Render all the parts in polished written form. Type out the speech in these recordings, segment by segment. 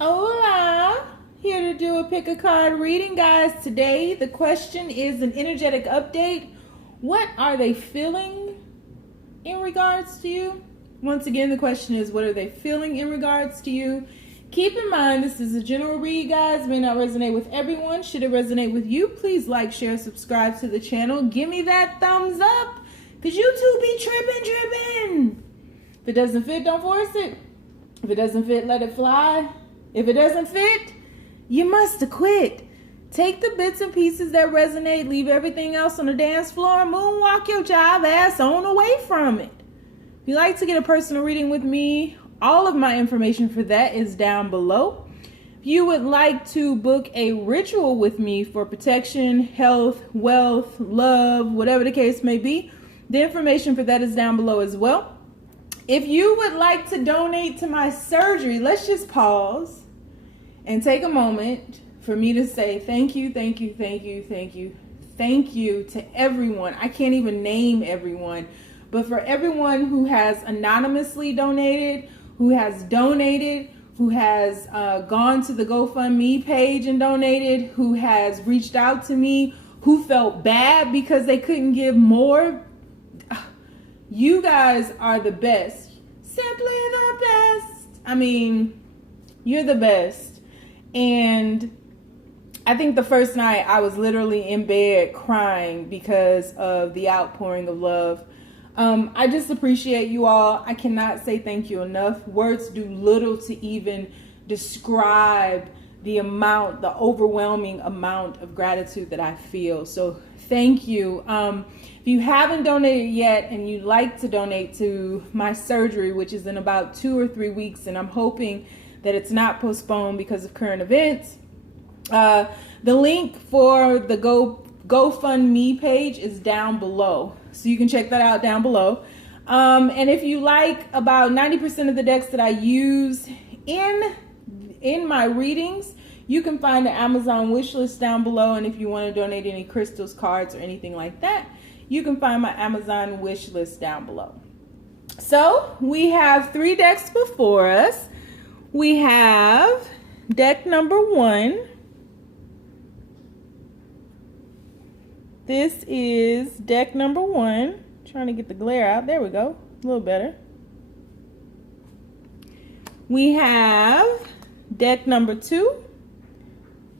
Hola! Here to do a pick a card reading, guys. Today, the question is an energetic update. What are they feeling in regards to you? Once again, the question is, what are they feeling in regards to you? Keep in mind, this is a general read, guys. May not resonate with everyone. Should it resonate with you, please like, share, subscribe to the channel. Give me that thumbs up, because you two be tripping. If it doesn't fit, don't force it. If it doesn't fit, let it fly. If it doesn't fit, you must quit. Take the bits and pieces that resonate, leave everything else on the dance floor, and moonwalk your jive ass on away from it. If you'd like to get a personal reading with me, all of my information for that is down below. If you would like to book a ritual with me for protection, health, wealth, love, whatever the case may be, the information for that is down below as well. If you would like to donate to my surgery, let's just pause and take a moment for me to say thank you to everyone. I can't even name everyone, but for everyone who has anonymously donated, who has donated, who has gone to the GoFundMe page and donated, who has reached out to me, who felt bad because they couldn't give more. You guys are the best. Simply the best. I mean, you're the best. And I think the first night I was literally in bed crying because of the outpouring of love. I just appreciate you all. I cannot say thank you enough. Words do little to even describe the overwhelming amount of gratitude that I feel. So thank you. If you haven't donated yet and you'd like to donate to my surgery, which is in about 2 or 3 weeks, and I'm hoping that it's not postponed because of current events, the link for the GoFundMe page is down below. So you can check that out down below. And if you like about 90% of the decks that I use in my readings, you can find the Amazon wish list down below. And if you want to donate any crystals, cards, or anything like that, you can find my Amazon wish list down below. So we have 3 decks before us. We have deck number 1. This is deck number 1. Trying to get the glare out. There we go. A little better. We have deck number 2.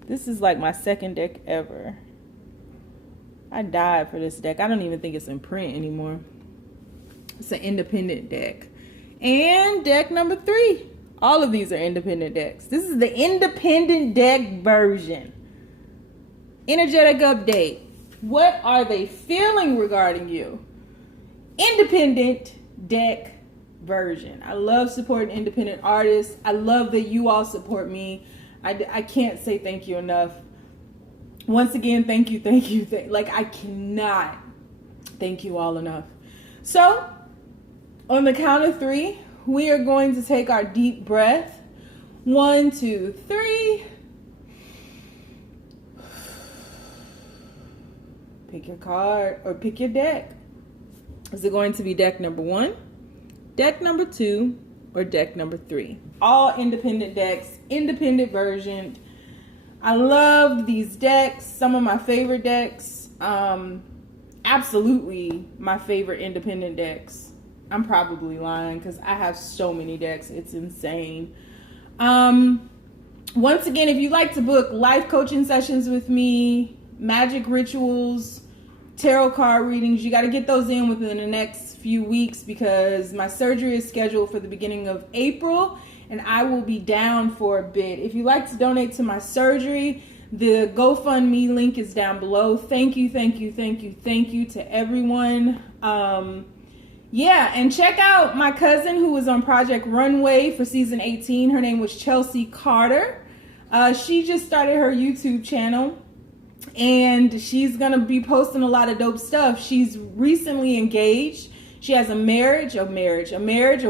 This is like my second deck ever. I died for this deck. I don't even think it's in print anymore. It's an independent deck. And deck number 3. All of these are independent decks. This is the independent deck version. Energetic update. What are they feeling regarding you? Independent deck version. I love supporting independent artists. I love that you all support me. I can't say thank you enough. Once again, thank you. Like, I cannot thank you all enough. So, on the count of 3, we are going to take our deep breath. 1, 2, 3. Pick your card or pick your deck. Is it going to be deck number 1, deck number 2, or deck number 3? All independent decks, independent version. I love these decks. Some of my favorite decks. Absolutely my favorite independent decks. I'm probably lying because I have so many decks. It's insane. Once again, if you'd like to book life coaching sessions with me, magic rituals, tarot card readings, you got to get those in within the next few weeks because my surgery is scheduled for the beginning of April and I will be down for a bit. If you'd like to donate to my surgery, the GoFundMe link is down below. Thank you to everyone. Yeah, and check out my cousin who was on Project Runway for season 18. Her name was Chelsea Carter. She just started her YouTube channel and she's going to be posting a lot of dope stuff. She's recently engaged. She has a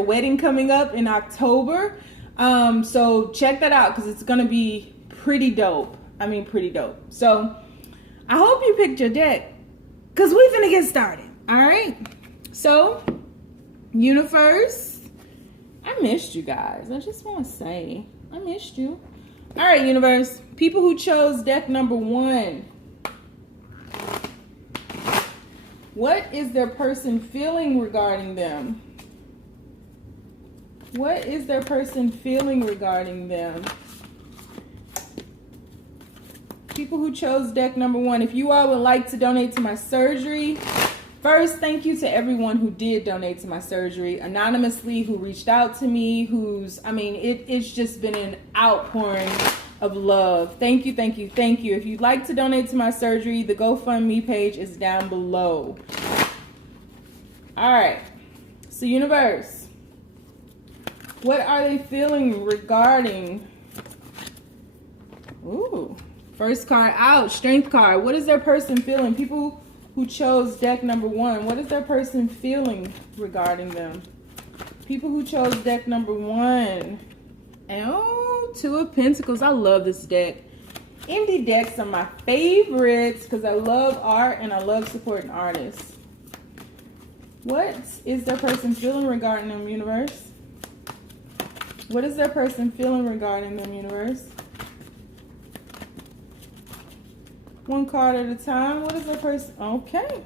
wedding coming up in October. So check that out because it's going to be pretty dope. I mean, pretty dope. So I hope you picked your deck because we're going to get started. All right. So, universe, I missed you guys. I just want to say I missed you. All right, universe. People who chose deck number 1. What is their person feeling regarding them? What is their person feeling regarding them? People who chose deck number 1. If you all would like to donate to my surgery, first, thank you to everyone who did donate to my surgery anonymously, who reached out to me, it's just been an outpouring of love. Thank you, thank you, thank you. If you'd like to donate to my surgery, the GoFundMe page is down below. All right. So, universe, what are they feeling regarding? Ooh, first card out, Strength card. What is their person feeling? People who chose deck number 1, what is their person feeling regarding them? People who chose deck number 1. And 2 of Pentacles. I love this deck. Indie decks are my favorites because I love art and I love supporting artists. What is their person feeling regarding them, universe? What is their person feeling regarding them, universe? One card at a time. What is their person? Okay.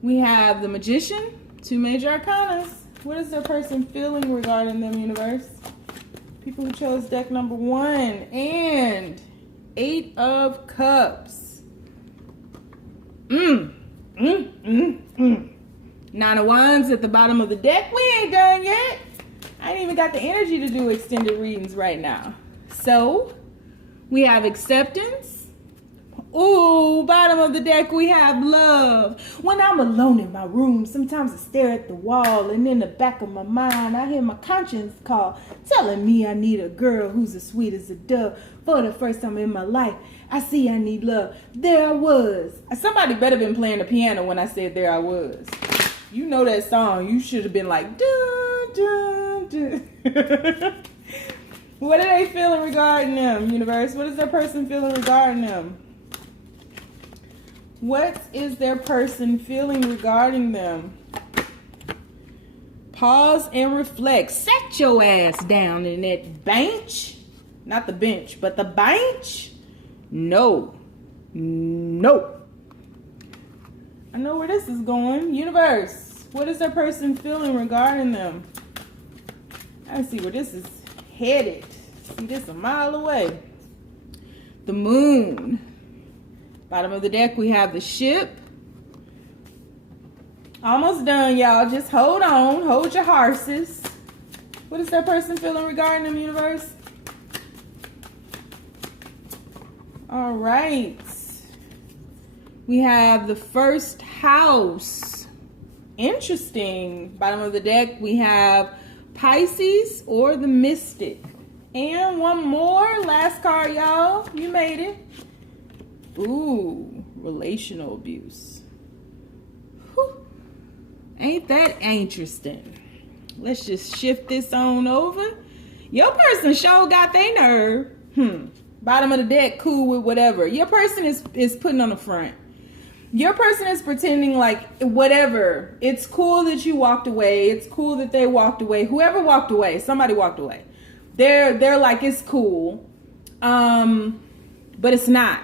We have the Magician, 2 major arcanas. What is their person feeling regarding them, universe? People who chose deck number 1. And 8 of Cups. 9 of Wands at the bottom of the deck. We ain't done yet. I ain't even got the energy to do extended readings right now. So, we have Acceptance. Ooh, bottom of the deck, we have Love. When I'm alone in my room, sometimes I stare at the wall, and in the back of my mind, I hear my conscience call, telling me I need a girl who's as sweet as a dove. For the first time in my life, I see I need love. There I was. Somebody better been playing the piano when I said there I was. You know that song. You should have been like, dun, dun, dun. What are they feeling regarding them, universe? What is their person feeling regarding them? What is their person feeling regarding them? Pause and reflect. Set your ass down in that bench. Not the bench, but the bench. No. No. I know where this is going. Universe, what is their person feeling regarding them? I see where this is headed. See this a mile away. The Moon. Bottom of the deck, we have the Ship. Almost done, y'all. Just hold on. Hold your horses. What is that person feeling regarding them, universe? All right. We have the First House. Interesting. Bottom of the deck, we have Pisces or the Mystic. And one more. Last card, y'all. You made it. Ooh, relational abuse. Whew. Ain't that interesting? Let's just shift this on over. Your person sure got their nerve. Bottom of the deck, cool with whatever. Your person is putting on the front. Your person is pretending like whatever. It's cool that you walked away. It's cool that they walked away. Whoever walked away, somebody walked away. They're like, it's cool. But it's not.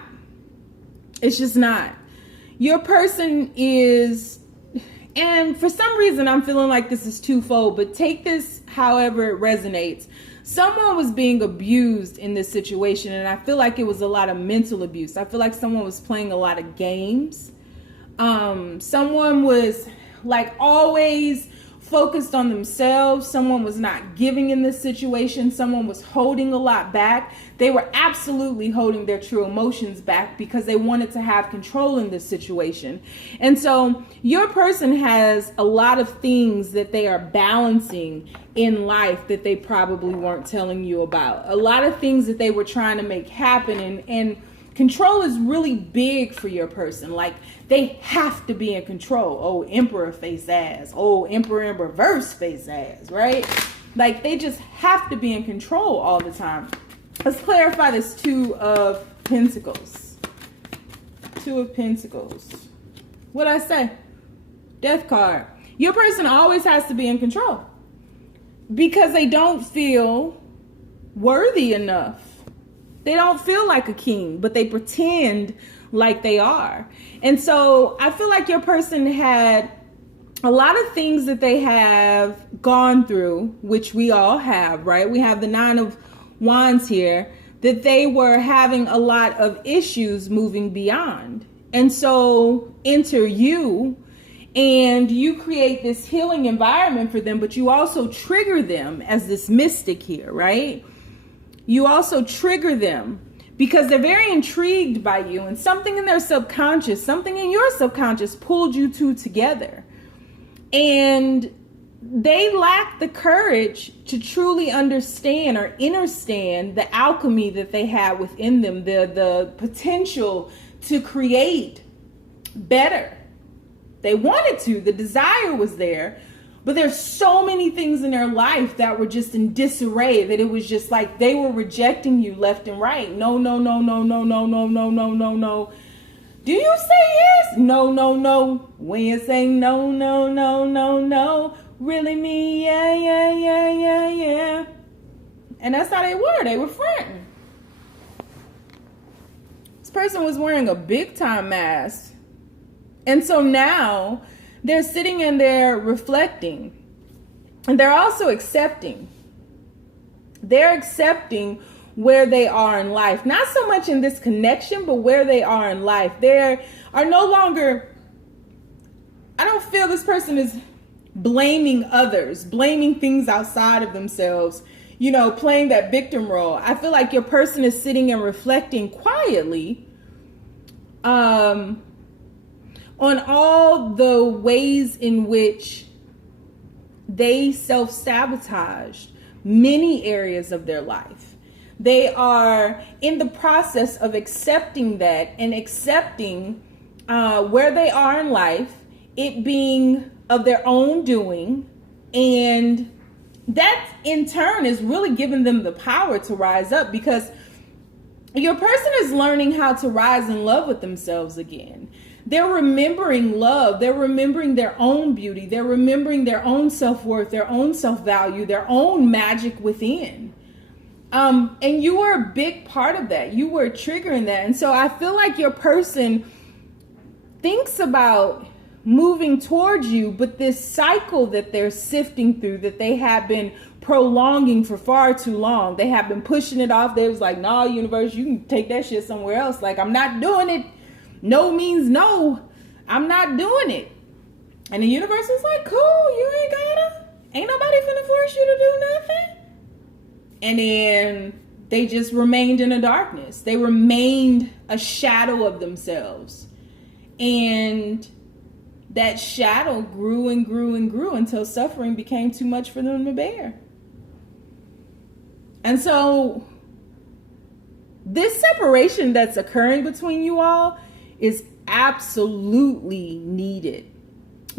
It's just not. Your person is, and for some reason I'm feeling like this is twofold, but take this however it resonates. Someone was being abused in this situation, and I feel like it was a lot of mental abuse. I feel like someone was playing a lot of games. Someone was like always focused on themselves. Someone was not giving in this situation. Someone was holding a lot back. They were absolutely holding their true emotions back because they wanted to have control in this situation. And so your person has a lot of things that they are balancing in life that they probably weren't telling you about. A lot of things that they were trying to make happen, and control is really big for your person. Like, they have to be in control. Oh, Emperor face ass. Oh, Emperor in reverse face ass, right? Like, they just have to be in control all the time. Let's clarify this 2 of Pentacles. 2 of Pentacles. What'd I say? Death card. Your person always has to be in control because they don't feel worthy enough. They don't feel like a king, but they pretend like they are. And so I feel like your person had a lot of things that they have gone through, which we all have, right? We have the 9 of Wands here, that they were having a lot of issues moving beyond. And so enter you, and you create this healing environment for them, but you also trigger them as this mystic here, right? You also trigger them because they're very intrigued by you, and something in their subconscious, something in your subconscious pulled you two together. And they lack the courage to truly understand or understand the alchemy that they have within them, the potential to create better. They wanted to, the desire was there, but there's so many things in their life that were just in disarray that it was just like they were rejecting you left and right. No, no, no, no, no, no, no, no, no, no, no. Do you say yes? No, no, no. When you say no, no, no, no, no, really mean yeah, yeah, yeah, yeah, yeah. And that's how they were. They were fronting. This person was wearing a big time mask. And so now they're sitting in there reflecting. And they're also accepting. They're accepting where they are in life. Not so much in this connection, but where they are in life. They are no longer, I don't feel this person is blaming others, blaming things outside of themselves, you know, playing that victim role. I feel like your person is sitting and reflecting quietly on all the ways in which they self-sabotaged many areas of their life. They are in the process of accepting that and accepting where they are in life, it being of their own doing. And that in turn is really giving them the power to rise up, because your person is learning how to rise in love with themselves again. They're remembering love. They're remembering their own beauty. They're remembering their own self-worth, their own self-value, their own magic within. And you were a big part of that. You were triggering that. And so I feel like your person thinks about moving towards you, but this cycle that they're sifting through, that they have been prolonging for far too long. They have been pushing it off. They was like, nah, universe, you can take that shit somewhere else. Like, I'm not doing it. No means no. I'm not doing it. And the universe was like, cool, you ain't gotta. Ain't nobody finna force you to do nothing. And then they just remained in a darkness. They remained a shadow of themselves. And that shadow grew and grew and grew until suffering became too much for them to bear. And so this separation that's occurring between you all is absolutely needed,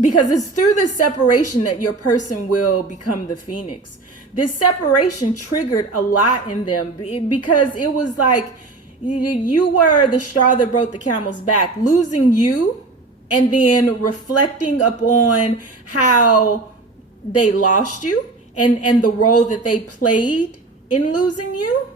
because it's through this separation that your person will become the phoenix. This separation triggered a lot in them, because it was like you were the straw that broke the camel's back. Losing you and then reflecting upon how they lost you and the role that they played in losing you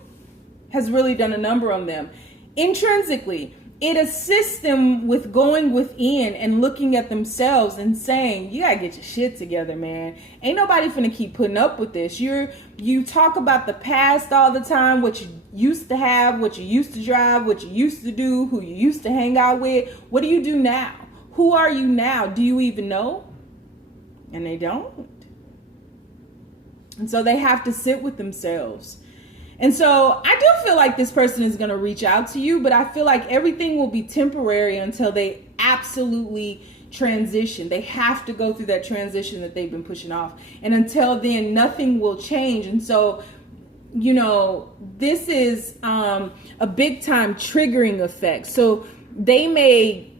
has really done a number on them. Intrinsically, it assists them with going within and looking at themselves and saying, you gotta get your shit together, man. Ain't nobody finna keep putting up with this. You talk about the past all the time, what you used to have, what you used to drive, what you used to do, who you used to hang out with. What do you do now? Who are you now? Do you even know? And they don't. And so they have to sit with themselves. And so I do feel like this person is going to reach out to you, but I feel like everything will be temporary until they absolutely transition. They have to go through that transition that they've been pushing off. And until then, nothing will change. And so, you know, this is a big time triggering effect. So they may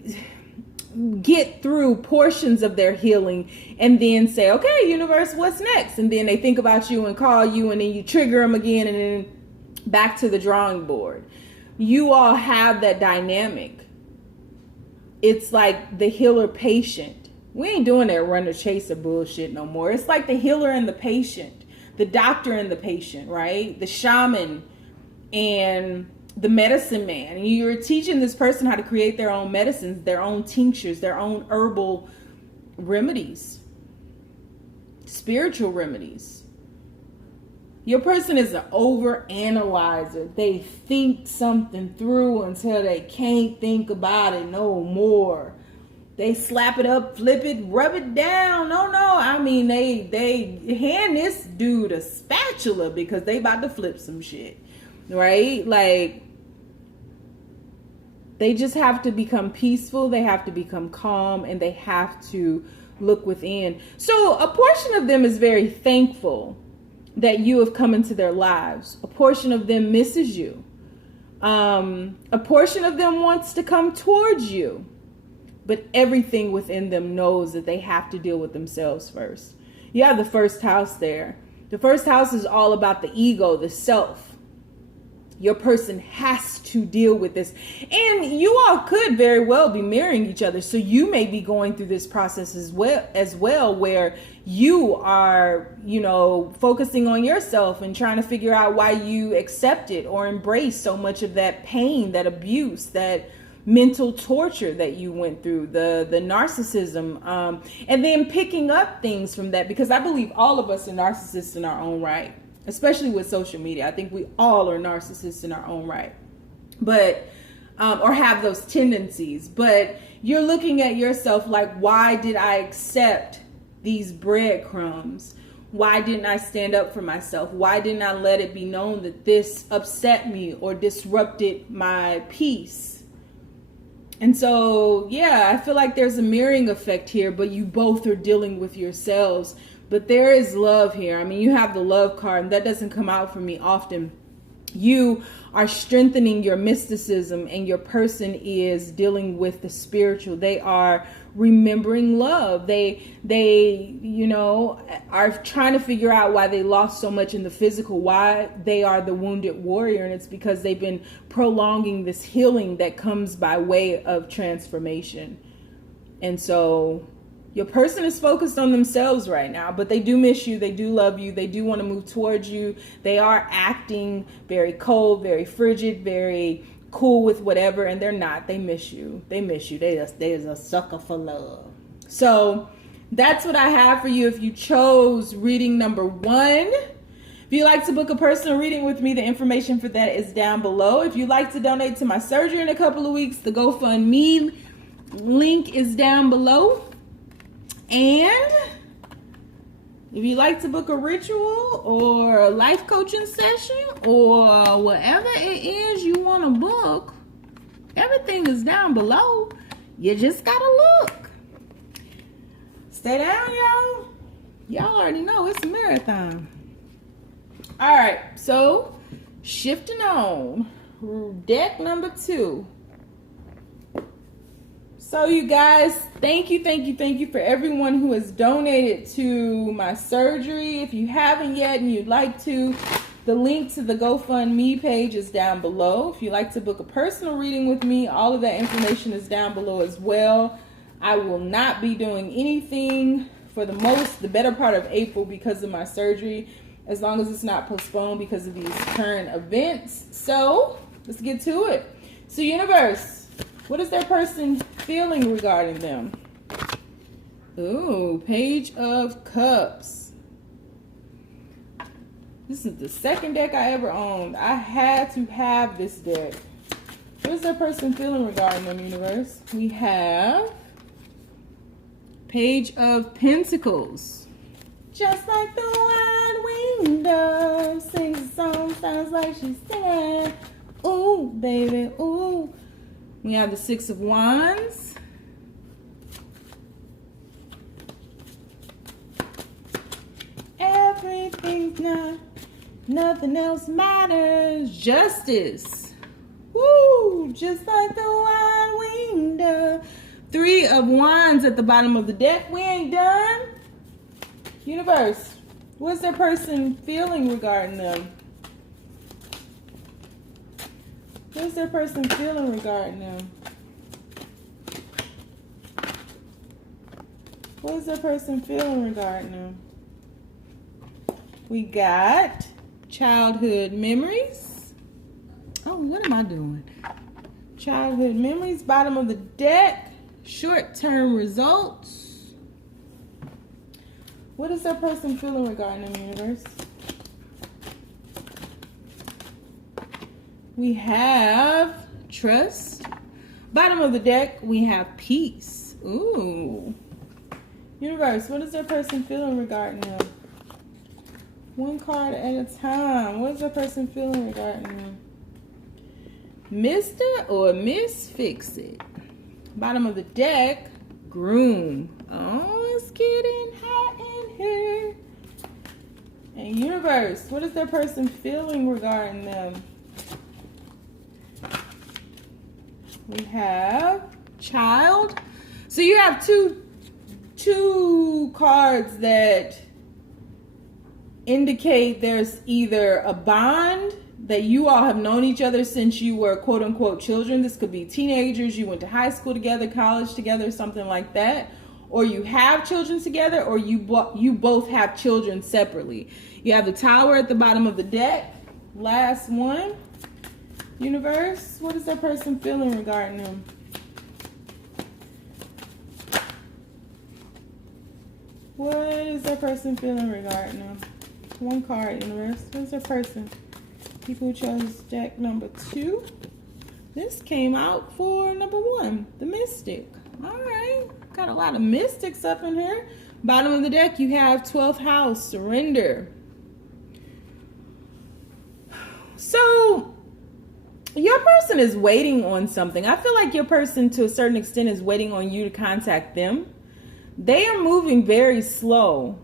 get through portions of their healing and then say, okay, universe, what's next? And then they think about you and call you, and then you trigger them again, and then back to the drawing board. You all have that dynamic. It's like the healer patient. We ain't doing that runner chaser bullshit no more. It's like the healer and the patient. the doctor and the patient, right? The shaman and the medicine man. And you're teaching this person how to create their own medicines, their own tinctures, their own herbal remedies, spiritual remedies. Your person is an over-analyzer. They think something through until they can't think about it no more. They slap it up, flip it, rub it down. No. I mean, they hand this dude a spatula because they about to flip some shit, right? Like, they just have to become peaceful. They have to become calm, and they have to look within. So a portion of them is very thankful that you have come into their lives. A portion of them misses you. A portion of them wants to come towards you. But everything within them knows that they have to deal with themselves first. You have the first house there. The first house is all about the ego, the self. Your person has to deal with this. And you all could very well be mirroring each other. So you may be going through this process as well, where you are, focusing on yourself and trying to figure out why you accept it or embrace so much of that pain, that abuse, that mental torture that you went through, the narcissism, and then picking up things from that, because I believe all of us are narcissists in our own right, especially with social media. I think we all are narcissists in our own right, but or have those tendencies. But you're looking at yourself like, why did I accept these breadcrumbs? Why didn't I stand up for myself? Why didn't I let it be known that this upset me or disrupted my peace? And so, yeah, I feel like there's a mirroring effect here, but you both are dealing with yourselves. But there is love here. I mean, you have the love card, and that doesn't come out for me often. You are strengthening your mysticism, and your person is dealing with the spiritual. They are remembering love. They are trying to figure out why they lost so much in the physical, why they are the wounded warrior. And it's because they've been prolonging this healing that comes by way of transformation. And so your person is focused on themselves right now, but they do miss you. They do love you. They do want to move towards you. They are acting very cold, very frigid, very cool with whatever, and they're not. They miss you. They miss you. They is a sucker for love. So that's what I have for you if you chose reading number 1. If you'd like to book a personal reading with me, the information for that is down below. If you'd like to donate to my surgery in a couple of weeks, the GoFundMe link is down below. And if you'd like to book a ritual or a life coaching session or whatever it is you want to book, everything is down below. You just gotta look. Stay down, y'all. Y'all already know it's a marathon. All right, so shifting on. Deck number 2. So you guys, thank you for everyone who has donated to my surgery. If you haven't yet and you'd like to, the link to the GoFundMe page is down below. If you'd like to book a personal reading with me, all of that information is down below as well. I will not be doing anything for the better part of April because of my surgery, as long as it's not postponed because of these current events. So let's get to it. So universe, what is their person feeling regarding them? Ooh, Page of Cups. This is the second deck I ever owned. I had to have this deck. What is their person feeling regarding them, universe? We have Page of Pentacles. Just like the wide window sings a song, sounds like she's singing. Ooh, baby, ooh. We have the Six of Wands. Everything's not, nothing else matters. Justice. Woo! Just like the wide window. Three of Wands at the bottom of the deck. We ain't done. Universe, what's their person feeling regarding them? What's their person feeling regarding them? What is their person feeling regarding them? We got childhood memories. Oh, what am I doing? Childhood memories, bottom of the deck, short-term results. What is that person feeling regarding the universe? We have trust. Bottom of the deck, we have peace. Ooh. Universe, what is that person feeling regarding them? One card at a time. What is that person feeling regarding them? Mr. or Miss Fix It. Bottom of the deck, groom. Oh, it's getting hot in here. And universe, what is that person feeling regarding them? We have child. So you have two cards that indicate there's either a bond that you all have known each other since you were quote unquote children. This could be teenagers, you went to high school together, college together, something like that. Or you have children together, or you both have children separately. You have the Tower at the bottom of the deck. Last one. Universe, what is that person feeling regarding them? What is that person feeling regarding them? One card, universe. What is that person? People who chose deck number 2. This came out for number 1, the Mystic. All right, got a lot of mystics up in here. Bottom of the deck, you have 12th house, surrender. So your person is waiting on something. I feel like your person, to a certain extent, is waiting on you to contact them. They are moving very slow.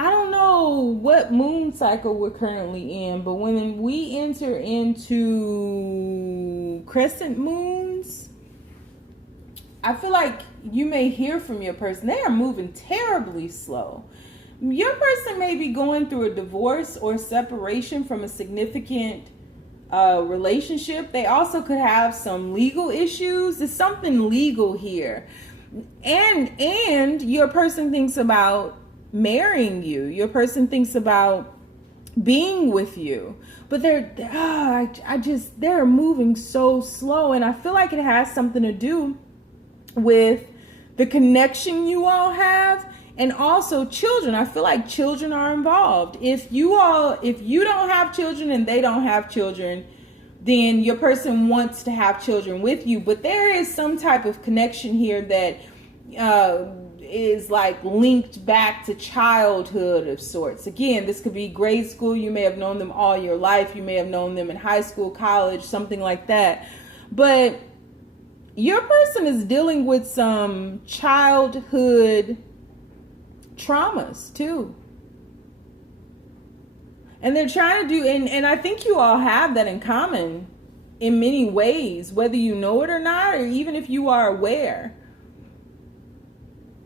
I don't know what moon cycle we're currently in, but when we enter into crescent moons, I feel like you may hear from your person. They are moving terribly slow. Your person may be going through a divorce or separation from a significant relationship. They also could have some legal issues. There's something legal here. And your person thinks about marrying you. Your person thinks about being with you. But they're moving so slow. And I feel like it has something to do with the connection you all have. And also children. I feel like children are involved. If you don't have children and they don't have children, then your person wants to have children with you. But there is some type of connection here that is like linked back to childhood of sorts. Again, this could be grade school. You may have known them all your life. You may have known them in high school, college, something like that. But your person is dealing with some childhood traumas too, and they're trying to do, and I think you all have that in common in many ways, whether you know it or not, or even if you are aware.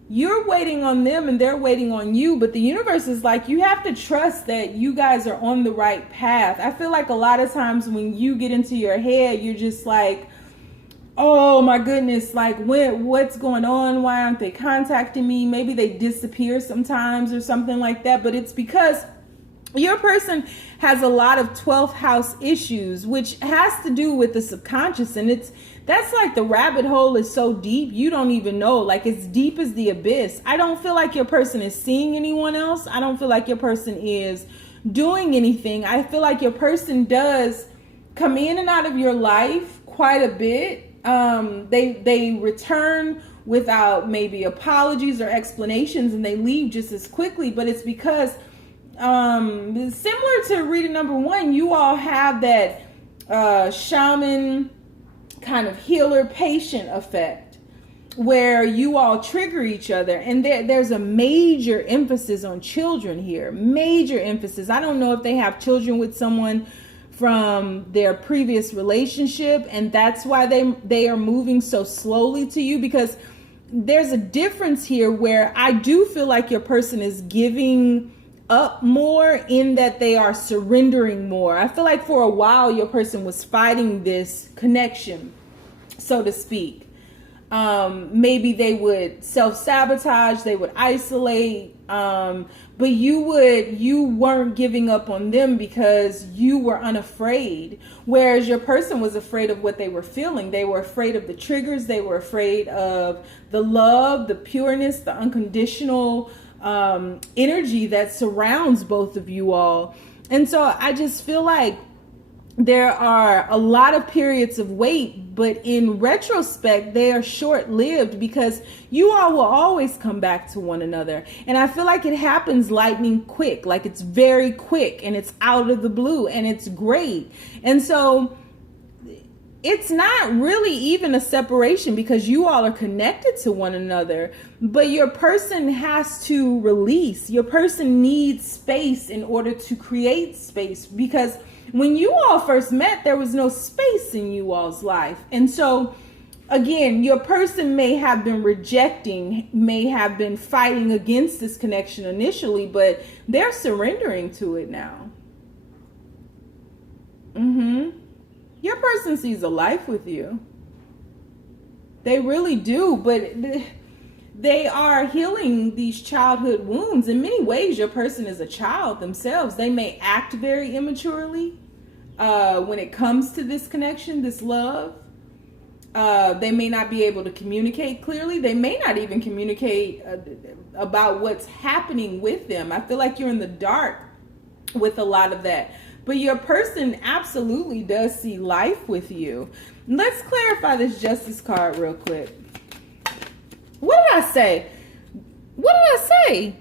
You're waiting on them and they're waiting on you, but the universe is like, you have to trust that you guys are on the right path. I feel like a lot of times when you get into your head, you're just like, oh my goodness, like what's going on? Why aren't they contacting me? Maybe they disappear sometimes or something like that. But it's because your person has a lot of 12th house issues, which has to do with the subconscious. And that's like the rabbit hole is so deep, you don't even know. Like, it's deep as the abyss. I don't feel like your person is seeing anyone else. I don't feel like your person is doing anything. I feel like your person does come in and out of your life quite a bit. They return without maybe apologies or explanations, and they leave just as quickly. But it's because similar to reading number 1, you all have that shaman kind of healer patient effect where you all trigger each other, and there's a major emphasis on children here. Major emphasis. I don't know if they have children with someone from their previous relationship, and that's why they are moving so slowly to you, because there's a difference here where I do feel like your person is giving up more, in that they are surrendering more. I feel like for a while your person was fighting this connection, so to speak. Maybe they would self-sabotage, they would isolate, but you weren't giving up on them because you were unafraid. Whereas your person was afraid of what they were feeling. They were afraid of the triggers. They were afraid of the love, the pureness, the unconditional energy that surrounds both of you all. And so I just feel like there are a lot of periods of wait, but in retrospect, they are short-lived because you all will always come back to one another. And I feel like it happens lightning quick, like it's very quick and it's out of the blue and it's great. And so it's not really even a separation because you all are connected to one another, but your person has to release. Your person needs space in order to create space, because when you all first met, there was no space in you all's life. And so, again, your person may have been rejecting, may have been fighting against this connection initially, but they're surrendering to it now. Your person sees a life with you. They really do, but they are healing these childhood wounds. In many ways, your person is a child themselves. They may act very immaturely when it comes to this connection, this love. They may not be able to communicate clearly. They may not even communicate about what's happening with them. I feel like you're in the dark with a lot of that. But your person absolutely does see life with you. Let's clarify this justice card real quick. What did I say? What did I say?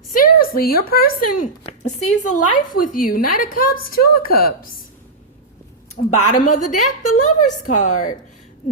Seriously, your person sees a life with you. Knight of Cups, Two of Cups. Bottom of the deck, the Lover's card.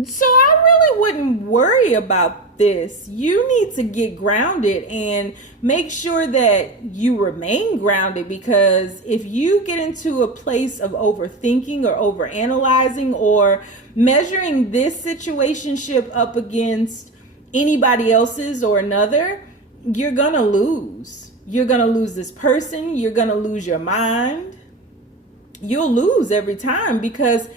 So I really wouldn't worry about this. You need to get grounded and make sure that you remain grounded, because if you get into a place of overthinking or overanalyzing or measuring this situationship up against anybody else's or another, you're gonna lose. You're gonna lose this person. You're gonna lose your mind. You'll lose every time, because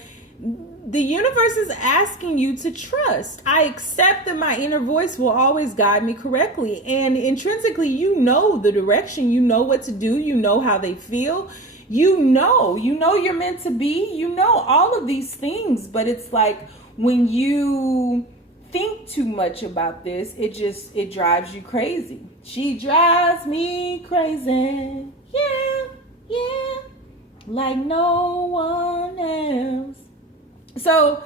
the universe is asking you to trust. I accept that my inner voice will always guide me correctly. And intrinsically, you know the direction. You know what to do. You know how they feel. You know you're meant to be. You know all of these things. But it's like when you think too much about this, it drives you crazy. She drives me crazy. Yeah. Like no one else. So,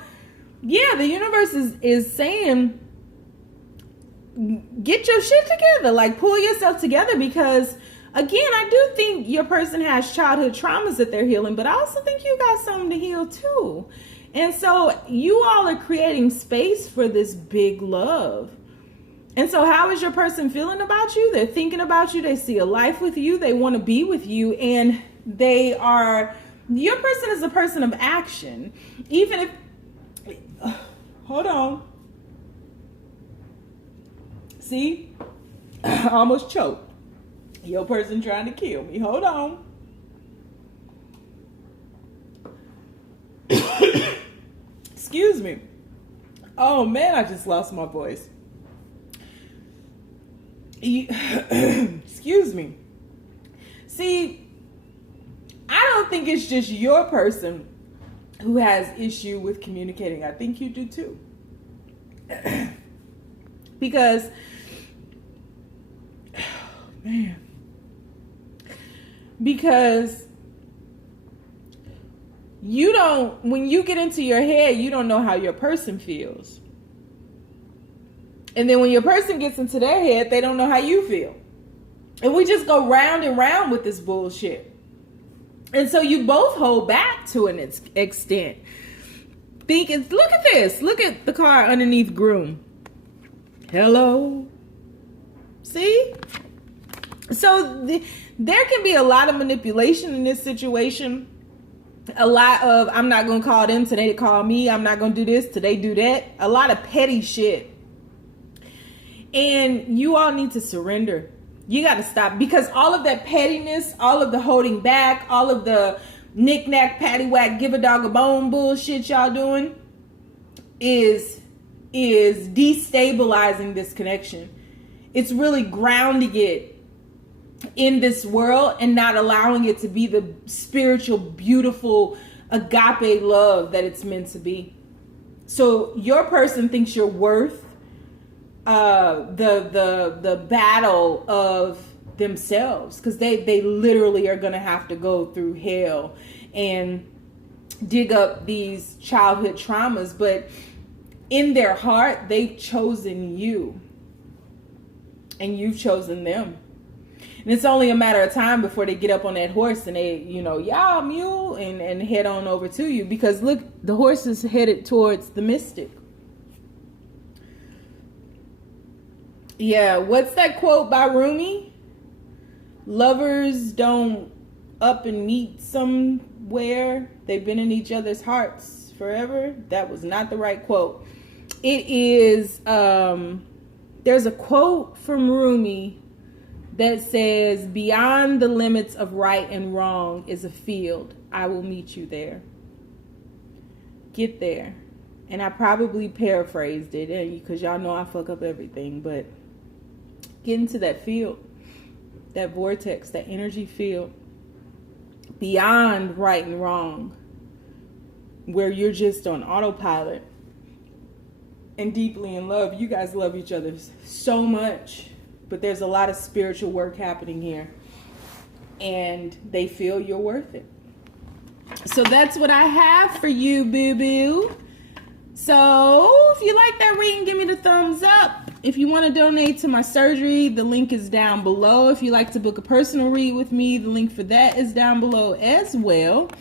yeah, the universe is saying, get your shit together, like pull yourself together, because again, I do think your person has childhood traumas that they're healing, but I also think you got something to heal too. And so you all are creating space for this big love. And so how is your person feeling about you? They're thinking about you. They see a life with you. They want to be with you. And your person is a person of action. Even if, hold on. See, I almost choked. Your person trying to kill me. Hold on. Excuse me. Oh man, I just lost my voice. Excuse me. See, I don't think it's just your person who has issue with communicating. I think you do too. Because, because when you get into your head, you don't know how your person feels. And then when your person gets into their head, they don't know how you feel. And we just go round and round with this bullshit. And so you both hold back to an extent. Look at this. Look at the card underneath groom. Hello. See? So there can be a lot of manipulation in this situation. A lot of, I'm not going to call them today to call me. I'm not going to do this today, do that. A lot of petty shit. And you all need to surrender. You got to stop, because all of that pettiness, all of the holding back, all of the knick-knack, paddywhack, give a dog a bone bullshit y'all doing is is destabilizing this connection. It's really grounding it in this world and not allowing it to be the spiritual, beautiful, agape love that it's meant to be. So your person thinks you're worth the battle of themselves, because they literally are going to have to go through hell and dig up these childhood traumas, but in their heart they've chosen you and you've chosen them, and it's only a matter of time before they get up on that horse and they, y'all mule and head on over to you, because look, the horse is headed towards the mystic. Yeah, what's that quote by Rumi? Lovers don't up and meet somewhere. They've been in each other's hearts forever. That was not the right quote. It is, there's a quote from Rumi that says, beyond the limits of right and wrong is a field. I will meet you there. Get there. And I probably paraphrased it, because y'all know I fuck up everything, but get into that field, that vortex, that energy field, beyond right and wrong, where you're just on autopilot and deeply in love. You guys love each other so much, but there's a lot of spiritual work happening here, and they feel you're worth it. So that's what I have for you, boo-boo. So if you like that reading, give me the thumbs up. If you want to donate to my surgery, the link is down below. If you like to book a personal read with me, the link for that is down below as well.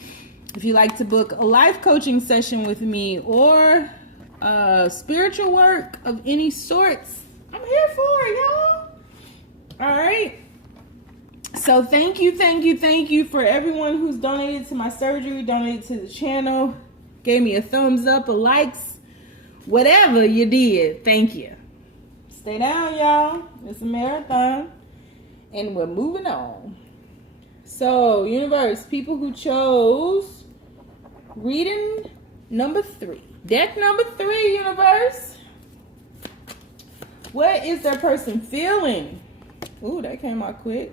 If you like to book a life coaching session with me or spiritual work of any sorts, I'm here for it, y'all. All right. So thank you for everyone who's donated to my surgery, donated to the channel, gave me a thumbs up, a likes, whatever you did. Thank you. Stay down, y'all. It's a marathon, and we're moving on. So, universe, people who chose reading number 3. Deck number 3, universe. What is that person feeling? Ooh, that came out quick.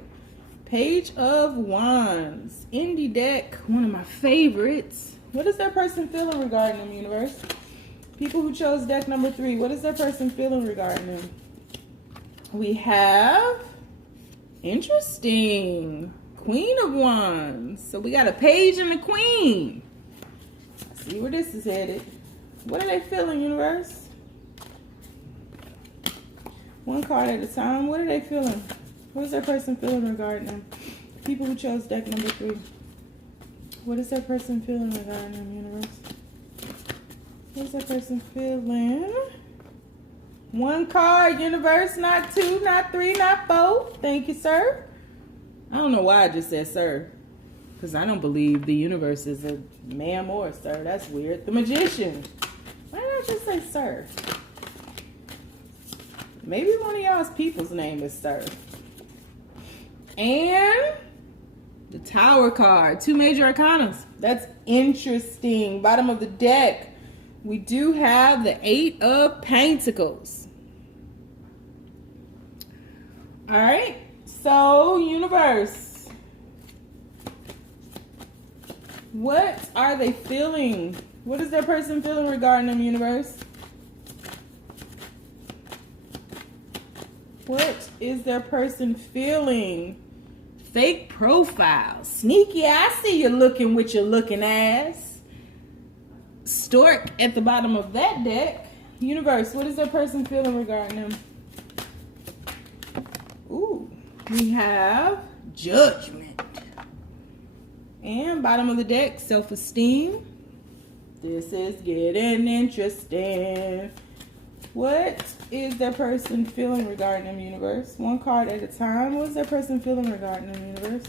Page of Wands. Indie deck, one of my favorites. What is that person feeling regarding them, universe? People who chose deck number 3, what is that person feeling regarding them? We have, interesting, Queen of Wands. So we got a page and a queen. Let's see where this is headed. What are they feeling, universe? One card at a time. What are they feeling? What is that person feeling regarding them? People who chose deck number 3. What is that person feeling regarding them, universe? What is that person feeling? One card, universe, not 2, not 3, not 4. Thank you, sir. I don't know why I just said sir, because I don't believe the universe is a ma'am or a sir. That's weird. The Magician. Why did I just say sir? Maybe one of y'all's people's name is sir. And the Tower card. 2 major arcanas. That's interesting. Bottom of the deck, we do have the 8 of Pentacles. All right. So, universe, what are they feeling? What is their person feeling regarding them, universe? What is their person feeling? Fake profile. Sneaky, I see you looking with your looking ass. Stork at the bottom of that deck. Universe, what is their person feeling regarding them? Ooh, we have Judgment. And bottom of the deck, self-esteem. This is getting interesting. What is that person feeling regarding them, universe? One card at a time. What is that person feeling regarding them, universe?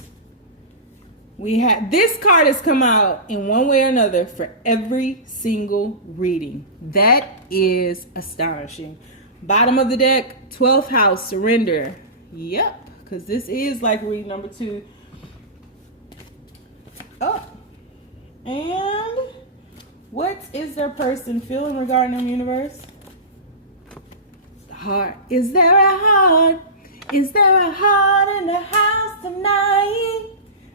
We have, this card has come out in one way or another for every single reading. That is astonishing. Bottom of the deck, 12th house, surrender. Yep, because this is like reading number 2. Oh, and what is their person feeling regarding them, universe? heart? Is there a heart? Is there a heart in the house tonight?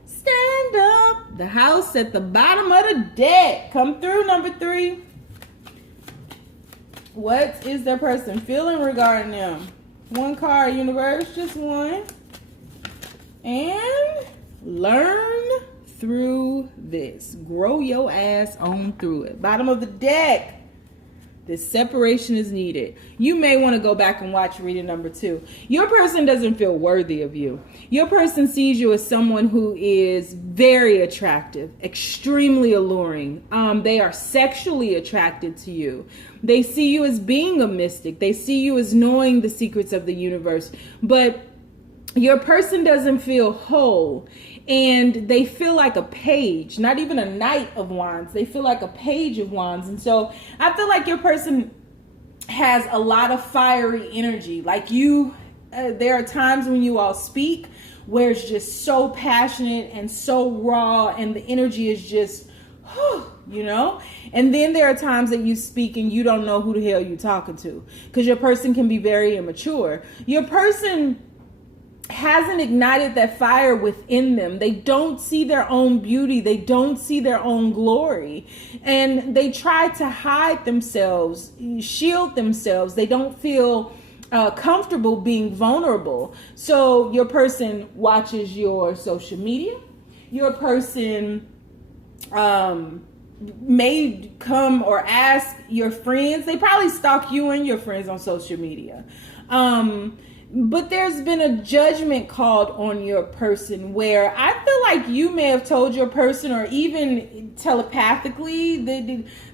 Stand up. The house at the bottom of the deck. Come through, number 3. What is their person feeling regarding them? One card, universe, just one. And learn through this. Grow your ass on through it. Bottom of the deck. This separation is needed. You may want to go back and watch reading number 2. Your person doesn't feel worthy of you. Your person sees you as someone who is very attractive, extremely alluring. They are sexually attracted to you. They see you as being a mystic. They see you as knowing the secrets of the universe. But your person doesn't feel whole. And they feel like a page, not even a knight of wands. They feel like a page of wands. And so I feel like your person has a lot of fiery energy. Like you, there are times when you all speak where it's just so passionate and so raw and the energy is just, you know? And then there are times that you speak and you don't know who the hell you're talking to because your person can be very immature. Your person hasn't ignited that fire within them. They don't see their own beauty. They don't see their own glory. And they try to hide themselves, shield themselves. They don't feel comfortable being vulnerable. So your person watches your social media. Your person may come or ask your friends. They probably stalk you and your friends on social media. But there's been a judgment called on your person where I feel like you may have told your person, or even telepathically,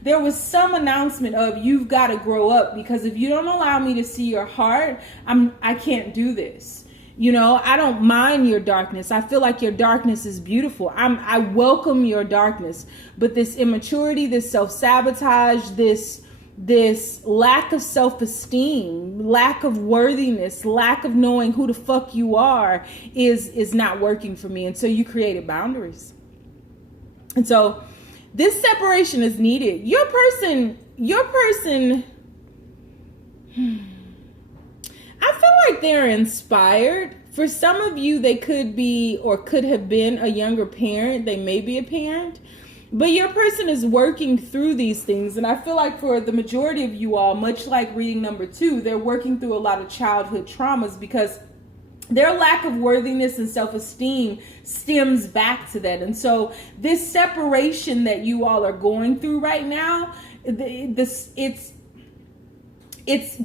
there was some announcement of you've got to grow up, because if you don't allow me to see your heart, I can't do this. You know, I don't mind your darkness. I feel like your darkness is beautiful. I welcome your darkness, but this immaturity, this self-sabotage, this lack of self-esteem, lack of worthiness, lack of knowing who the fuck you are is not working for me. And so you created boundaries. And so this separation is needed. Your person, I feel like they're inspired. For some of you, they could be or could have been a younger parent. They may be a parent. But your person is working through these things. And I feel like for the majority of you all, much like reading number 2, they're working through a lot of childhood traumas because their lack of worthiness and self-esteem stems back to that. And so this separation that you all are going through right now, it's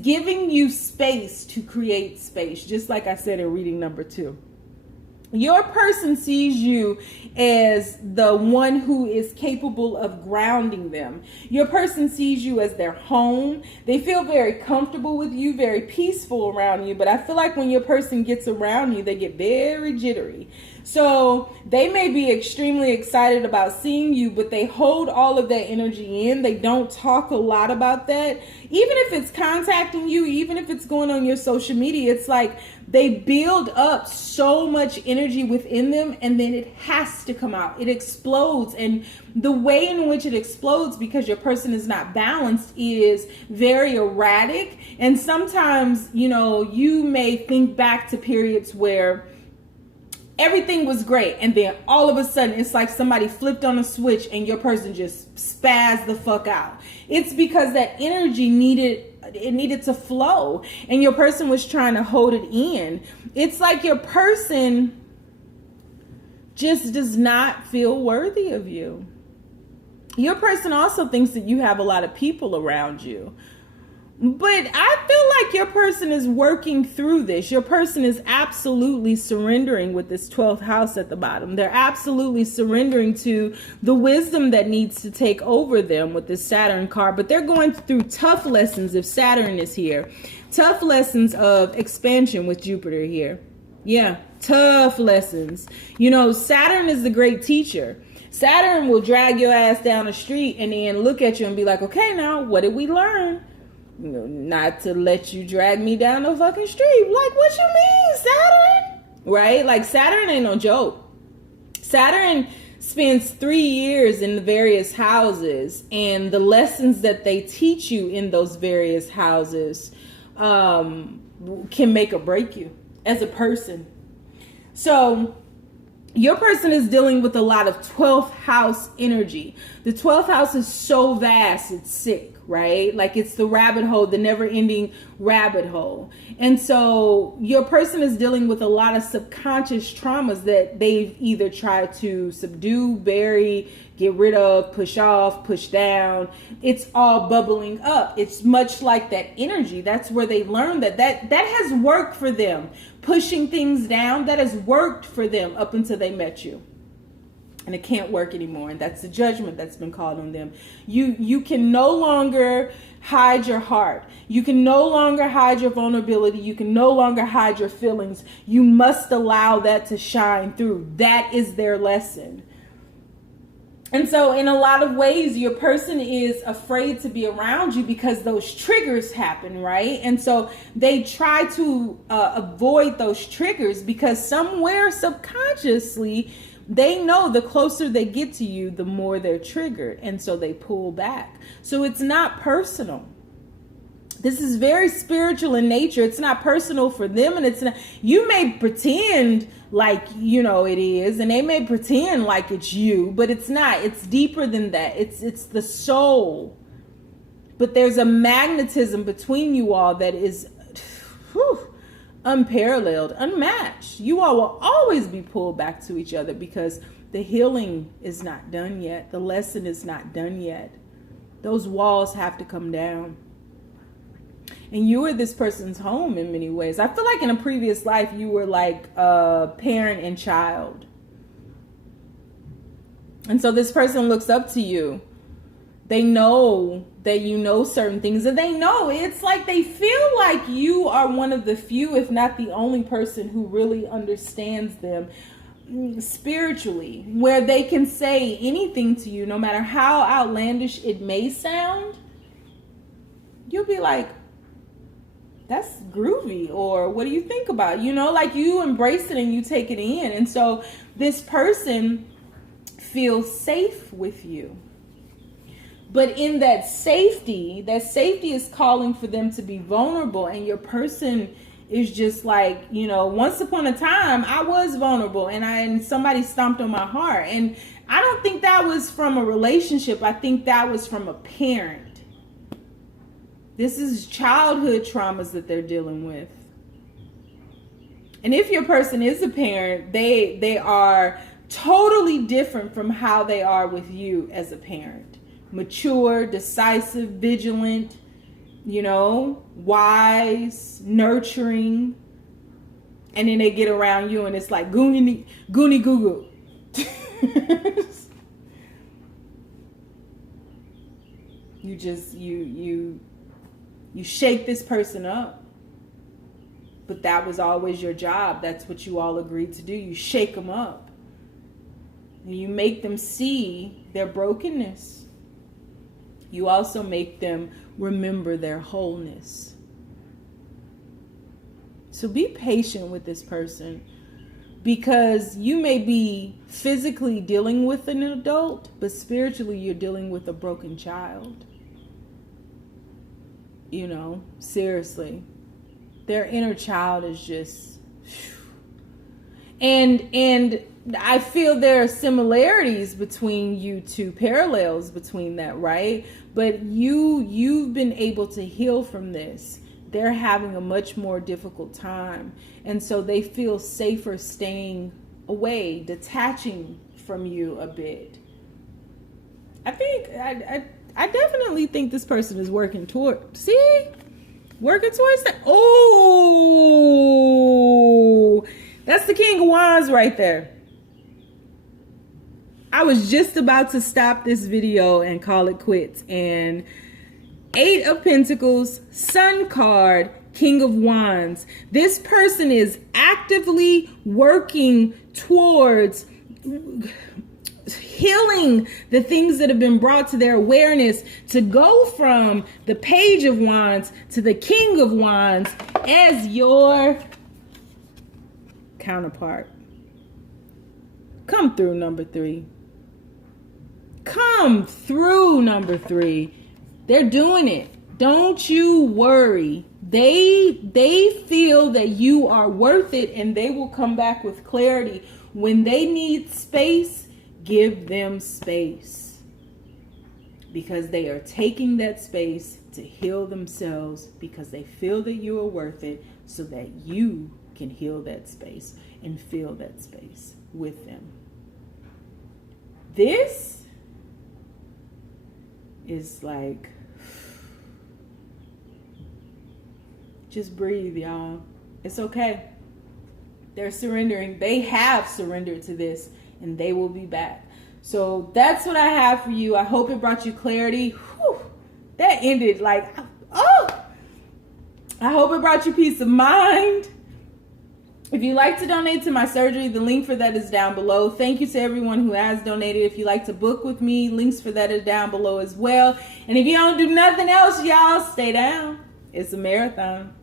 giving you space to create space, just like I said in reading number 2. Your person sees you as the one who is capable of grounding them. Your person sees you as their home. They feel very comfortable with you, very peaceful around you. But I feel like when your person gets around you, they get very jittery. So they may be extremely excited about seeing you, but they hold all of that energy in. They don't talk a lot about that. Even if it's contacting you, even if it's going on your social media, it's like they build up so much energy within them and then it has to come out. It explodes. And the way in which it explodes, because your person is not balanced, is very erratic. And sometimes, you know, you may think back to periods where everything was great, and then all of a sudden it's like somebody flipped on a switch and your person just spazzed the fuck out. It's because that energy needed to flow and your person was trying to hold it in. It's like your person just does not feel worthy of you. Your person also thinks that you have a lot of people around you. But I feel like your person is working through this. Your person is absolutely surrendering with this 12th house at the bottom. They're absolutely surrendering to the wisdom that needs to take over them with this Saturn card. But they're going through tough lessons if Saturn is here. Tough lessons of expansion with Jupiter here. Yeah, tough lessons. You know, Saturn is the great teacher. Saturn will drag your ass down the street and then look at you and be like, okay, now what did we learn? You know, not to let you drag me down the fucking street. Like, what you mean, Saturn? Right? Like, Saturn ain't no joke. Saturn spends 3 years in the various houses, and the lessons that they teach you in those various houses can make or break you as a person. So your person is dealing with a lot of 12th house energy. The 12th house is so vast, it's sick, right? Like it's the rabbit hole, the never ending rabbit hole. And so your person is dealing with a lot of subconscious traumas that they've either tried to subdue, bury, get rid of, push off, push down. It's all bubbling up. It's much like that energy. That's where they learned that has worked for them. Pushing things down, that has worked for them up until they met you. And it can't work anymore. And that's the judgment that's been called on them. You can no longer hide your heart. You can no longer hide your vulnerability. You can no longer hide your feelings. You must allow that to shine through. That is their lesson. And so in a lot of ways, your person is afraid to be around you because those triggers happen, right? And so they try to avoid those triggers because somewhere subconsciously, they know the closer they get to you, the more they're triggered. And so they pull back. So it's not personal. This is very spiritual in nature. It's not personal for them. And it's not, you may pretend like, you know, it is, and they may pretend like it's you, but it's not. It's deeper than that. It's the soul. But there's a magnetism between you all that is unparalleled, unmatched. You all will always be pulled back to each other because the healing is not done yet. The lesson is not done yet. Those walls have to come down. And you were this person's home in many ways. I feel like in a previous life, you were like a parent and child. And so this person looks up to you. They know that you know certain things. And they know, it's like they feel like you are one of the few, if not the only person who really understands them spiritually. Where they can say anything to you, no matter how outlandish it may sound. You'll be like, that's groovy, or what do you think about it? You know, like you embrace it and you take it in. And so this person feels safe with you. But in that safety is calling for them to be vulnerable. And your person is just like, you know, once upon a time I was vulnerable and somebody stomped on my heart. And I don't think that was from a relationship. I think that was from a parent. This is childhood traumas that they're dealing with. And if your person is a parent, they are totally different from how they are with you as a parent. Mature, decisive, vigilant, you know, wise, nurturing. And then they get around you and it's like goony goo goo. You shake this person up. But that was always your job. That's what you all agreed to do. You shake them up. And you make them see their brokenness. You also make them remember their wholeness. So be patient with this person. Because you may be physically dealing with an adult, but spiritually you're dealing with a broken child. You know, seriously, their inner child is just, and I feel there are similarities between you two, parallels between that, right? But you've been able to heal from this. They're having a much more difficult time. And so they feel safer staying away, detaching from you a bit. I definitely think this person is working towards that. Oh, that's the King of Wands right there. I was just about to stop this video and call it quits. And 8 of Pentacles, Sun card, King of Wands. This person is actively working towards healing the things that have been brought to their awareness to go from the Page of Wands to the King of Wands as your counterpart. Come through, number 3. Come through, number 3. They're doing it. Don't you worry. They feel that you are worth it, and they will come back with clarity. When they need space, give them space, because they are taking that space to heal themselves, because they feel that you are worth it, so that you can heal that space and fill that space with them. This is like, just breathe, y'all. It's okay. They're surrendering. They have surrendered to this, and they will be back. So that's what I have for you. I hope it brought you clarity. Whew, that ended like, oh! I hope it brought you peace of mind. If you'd like to donate to my surgery, the link for that is down below. Thank you to everyone who has donated. If you'd like to book with me, links for that are down below as well. And if you don't do nothing else, y'all, stay down. It's a marathon.